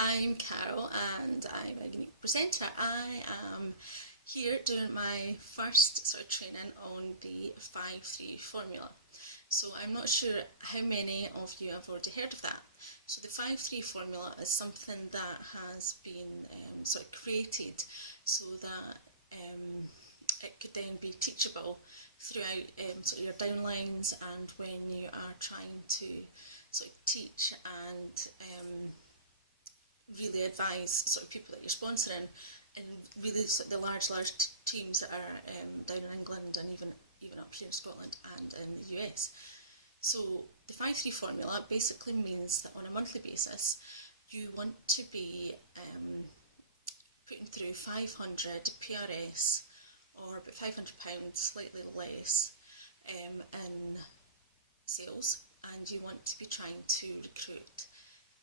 I'm Carol and I'm a unique presenter. I am here doing my first sort of training on the 5-3 formula. So I'm not sure how many of you have already heard of that. So the 5-3 formula is something that has been sort of created so that it could then be teachable throughout sort of your downlines and when you are trying to sort of teach and really advise sort of people that you're sponsoring and really sort of the large teams that are down in England and even up here in Scotland and in the US. So the 5-3 formula basically means that on a monthly basis you want to be putting through 500 PRS or about £500, slightly less in sales, and you want to be trying to recruit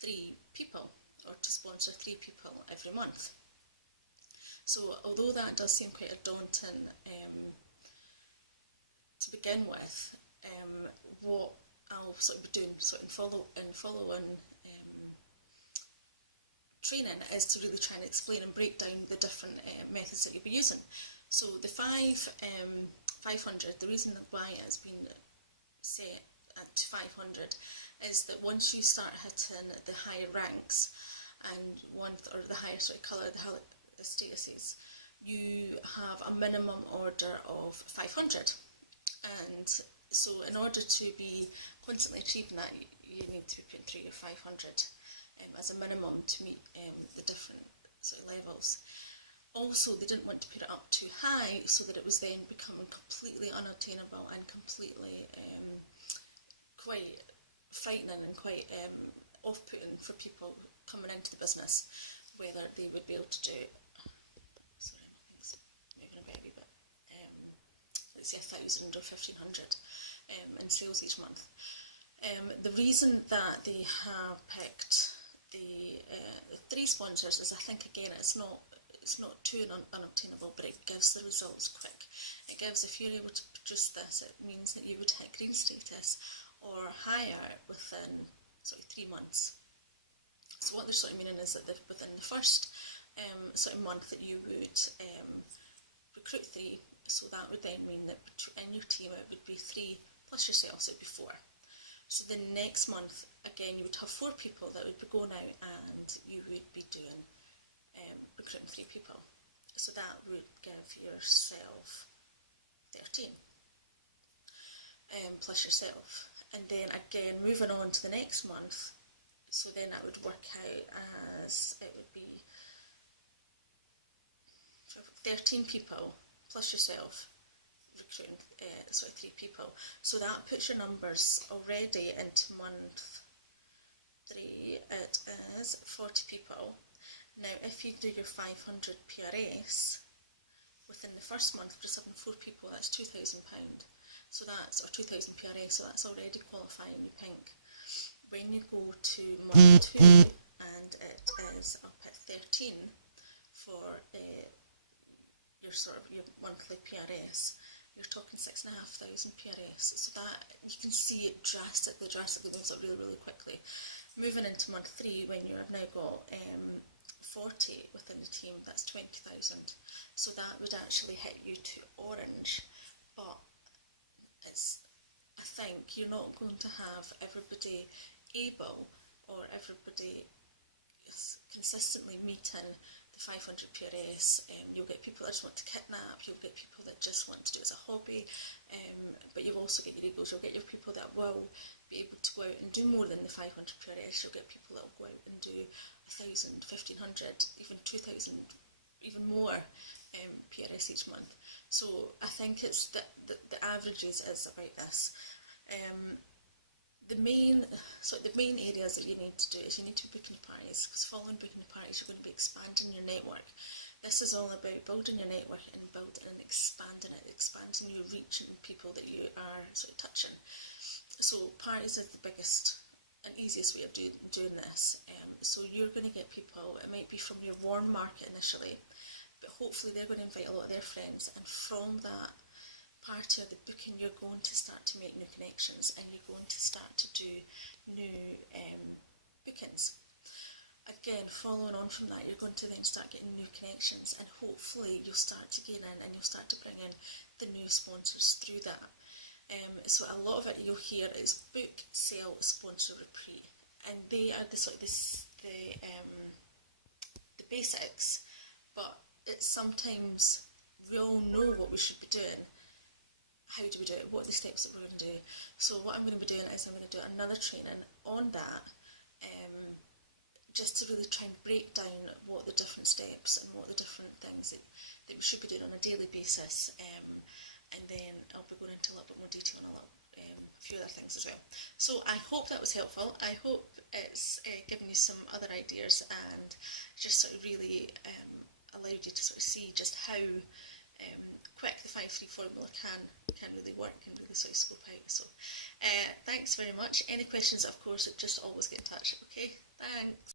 3 people or to sponsor 3 people every month. So although that does seem quite a daunting to begin with, what I'll sort of be doing sort of follow-on training is to really try and explain and break down the different methods that you'll be using. So the 500, the reason why it has been set at 500 is that once you start hitting the higher ranks and or the higher sort of colour, the statuses, you have a minimum order of 500. And so in order to be constantly achieving that, you need to be putting through your 500 as a minimum to meet the different sort of levels. Also, they didn't want to put it up too high so that it was then becoming completely unattainable and completely quite frightening and quite off-putting for people coming into the business, whether they would be able to do, sorry, my thing's moving a bit, let's say 1,000 or 1,500 in sales each month. The reason that they have picked the 3 sponsors is, I think, again, it's not too unobtainable, but it gives the results quick. It gives, if you're able to produce this, it means that you would hit green status or higher within sort of 3 months. So what they're sort of meaning is that within the first sort of month that you would recruit 3, so that would then mean that in your team it would be 3 plus yourself, so it would be 4. So the next month, again, you would have 4 people that would be going out and you would be doing recruiting 3 people. So that would give yourself 13 plus yourself. And then again, moving on to the next month, so then that would work out as, it would be 13 people plus yourself recruiting 3 people. So that puts your numbers already into month 3, it is 40 people. Now if you do your 500 PRS within the first month, just having 4 people, that's £2,000. So that's, or 2,000 PRS, so that's already qualifying you pink. When you go to month 2 and it is up at 13 for your monthly PRS, you're talking 6,500 PRS. So that, you can see it drastically moves up really quickly. Moving into month 3, when you have now got 40 within the team, that's 20,000. So that would actually hit you to orange, but I think you're not going to have everybody able or everybody consistently meeting the 500 PRS. You'll get people that just want to kidnap, you'll get people that just want to do it as a hobby, but you'll also get your egos. You'll get your people that will be able to go out and do more than the 500 PRS. You'll get people that will go out and do 1,000, 1,500, even 2,000, even more PRS each month. So I think it's the averages is about this. The main areas that you need to do is you need to be booking your parties, because following booking your parties you're going to be expanding your network. This is all about building your network and building and expanding your reach and people that you are sort of touching. So parties is the biggest and easiest way of doing this. So you're going to get people, it might be from your warm market initially, but hopefully they're going to invite a lot of their friends, and from that party or the booking you're going to start to make new connections and you're going to start to do new bookings. again, following on from that, you're going to then start getting new connections, and hopefully you'll start to gain in and you'll start to bring in the new sponsors through that. So a lot of it you'll hear is book, sell, sponsor, repeat, and they are the sort of the basics. But it's sometimes we all know what we should be doing. How do we do it? What are the steps that we're going to do? So what I'm going to be doing is I'm going to do another training on that, just to really try and break down what the different steps and what the different things that we should be doing on a daily basis. And then I'll be going into a little bit more detail on a few other things as well. So I hope that was helpful. I hope it's given you some other ideas and just sort of really allowed you to sort of see just how quick the 5-3 formula can really work and really sort of scope out. So thanks very much. Any questions, of course, just always get in touch. Okay, thanks.